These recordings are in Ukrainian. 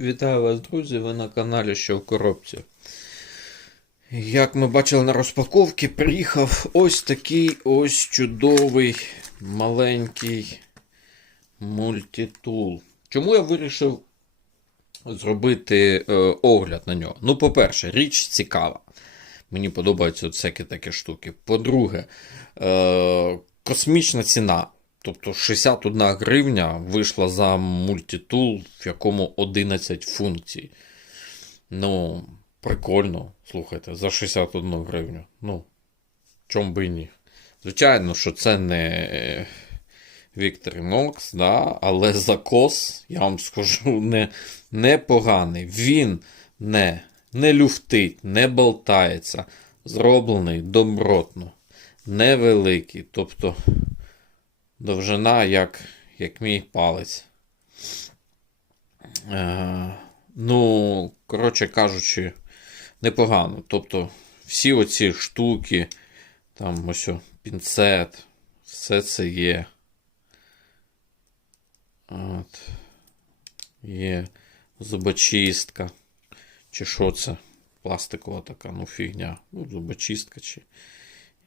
Вітаю вас, друзі! Ви на каналі Що в коробці. Як ми бачили на розпаковці, приїхав ось такий ось чудовий маленький мультитул. Чому я вирішив зробити е, огляд на нього? Ну, по-перше, річ цікава. Мені подобаються всякі такі штуки. По-друге, е, космічна ціна. Тобто 61 гривня вийшла за мультитул, в якому 11 функцій. Ну, прикольно, слухайте, за 61 гривню. Ну, чом би і ні. Звичайно, що це не Victorinox, да, але закос, я вам скажу, не, непоганий. Він не, не люфтить, не болтається. Зроблений добротно, невеликий. Тобто довжина, як, як мій палець. Е, ну, коротше кажучи, непогано. Тобто, всі оці штуки, там ось о, пінцет, все це є. От. Є зубочистка. Чи що це? Пластикова така, ну, фігня. Ну, зубочистка, чи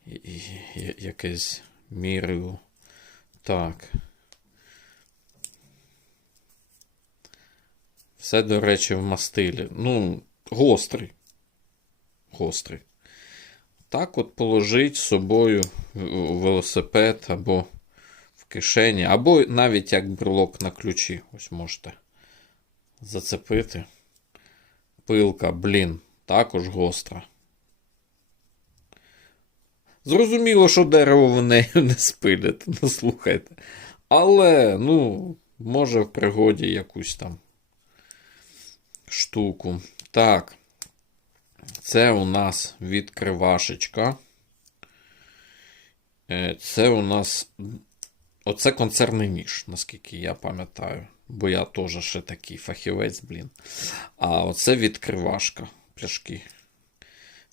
і- і- якесь мірило. Так. Все, до речі, в мастилі. Ну, гострий. Гострий. Так от положить з собою велосипед або в кишені, або навіть як брелок на ключі. Ось можете зацепити. Пилка, блін, також гостра. Зрозуміло, що дерево в неї не спилять, ну слухайте. Але, ну, може в пригоді якусь там штуку. Так. Це у нас відкривашечка. Е, Це у нас. Оце концерний ніж, наскільки я пам'ятаю. Бо я теж ще такий фахівець, блін. А оце відкривашка. Пляшки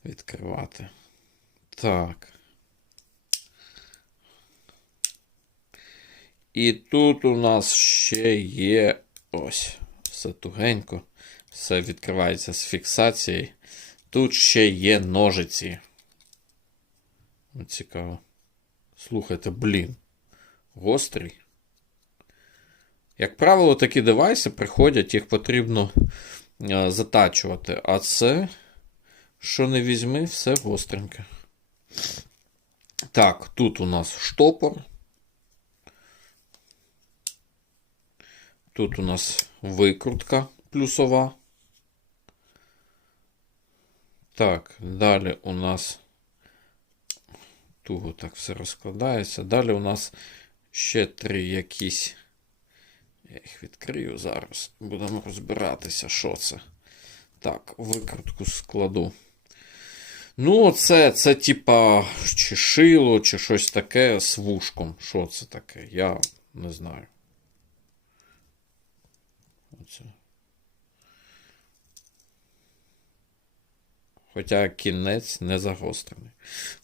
відкривати. Так. І тут у нас ще є ось все тугенько. Все відкривається з фіксацією. Тут ще є ножиці. Цікаво. Слухайте, блін. Гострий. Як правило, такі девайси приходять, їх потрібно е, затачувати. А це, що не візьми, все гостреньке. Так, тут у нас штопор. Тут у нас викрутка плюсова. Так, далі у нас туго так все розкладається. Далі у нас ще три якісь. Я їх відкрию зараз. Будемо розбиратися, що це. Так, викрутку складу. Ну, це, це типа чи шило, чи щось таке з вушком. Що це таке? Я не знаю. Оце. Хоча кінець не загострений.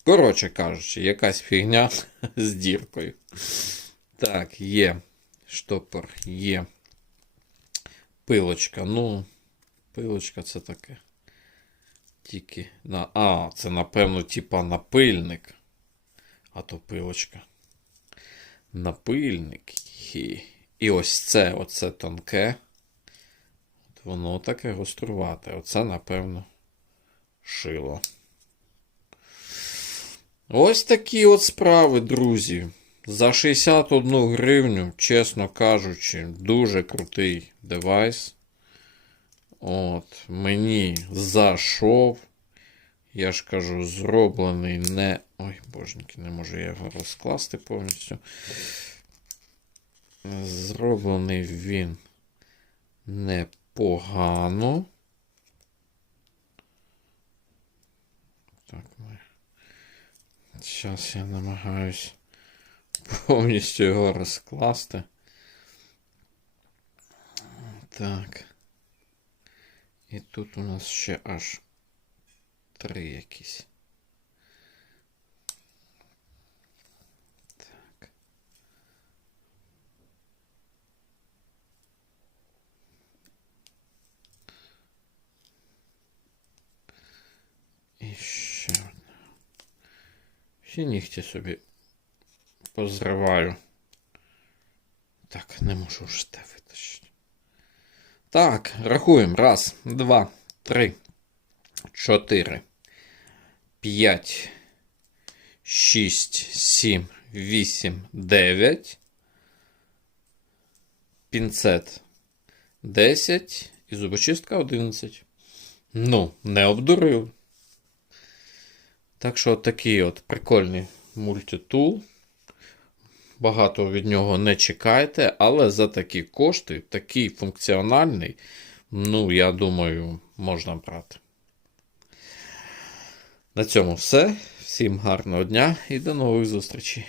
Коротше кажучи, якась фігня з діркою. Так, є. Штопор є. Пилочка. Ну, пилочка це таке. Тільки на. А, це, напевно, типа напильник. А то пилочка. Напильник. І, ось це, оце тонке. Воно таке гострувате. Оце, напевно, шило. Ось такі от справи, друзі. За 61 гривню, чесно кажучи, дуже крутий девайс. От, мені зайшов. Я ж кажу, зроблений не. Ой, боженьки, не можу я його розкласти повністю. Зроблений він непогано. Так, ми. Зараз я намагаюсь повністю його розкласти. Так. І тут у нас ще аж три якісь. Так. Всі нігті собі позриваю. Так, не можу вже те витащити. Так, рахуємо. Раз, два, три, чотири, п'ять, шість, сім, вісім, дев'ять. Пінцет 10 і зубочистка 11. Ну, не обдурив. Так що такий от прикольний мультитул. Багато від нього не чекайте, але за такі кошти, такий функціональний, ну, я думаю, можна брати. На цьому все. Всім гарного дня і до нових зустрічей.